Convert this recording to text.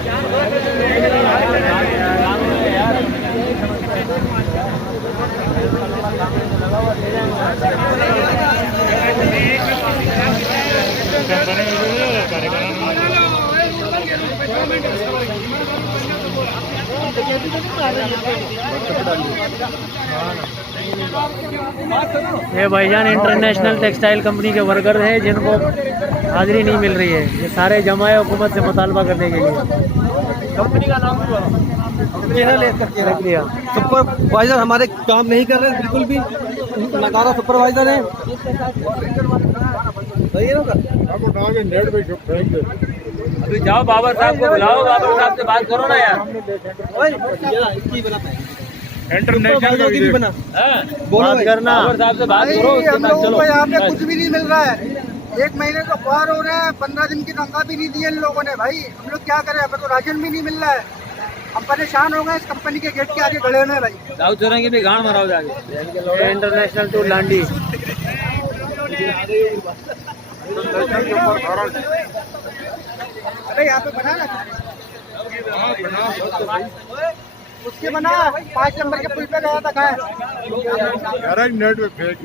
ये भाईजान international textile company के वर्कर हैं जिनको हाजिरी नहीं मिल रही है। ये सारे जमा है हुकूमत से मुतालबा करने के लिए। कंपनी का नाम रख दिया। सुपरवाइजर हमारे काम नहीं कर रहे बिल्कुल भी, नकारा सुपरवाइजर है। सही है ना? अभी जाओ बाबर साहब को बुलाओ, बाबर साहब से बात करो ना यार। इंटरनेशनल बना बात करना, बाबर साहब से बात करो। हम लोगों को यहाँ पे कुछ भी नहीं मिल रहा है। 1 महीने का पार हो रहा है, 15 दिन की तनख्वाह भी नहीं दी है इन लोगों ने। भाई हम लोग क्या करें, हमें तो राशन भी नहीं मिल रहा है। हम परेशान हो गए इस कंपनी के गेट के आगे खड़े हुए भाई। दाऊ चोरेंगे भी गांड मराओ जाके। इंटरनेशनल टू लांडी। अरे यहाँ पे बना ना, उसके बना 5 नंबर के पुल पे गया था।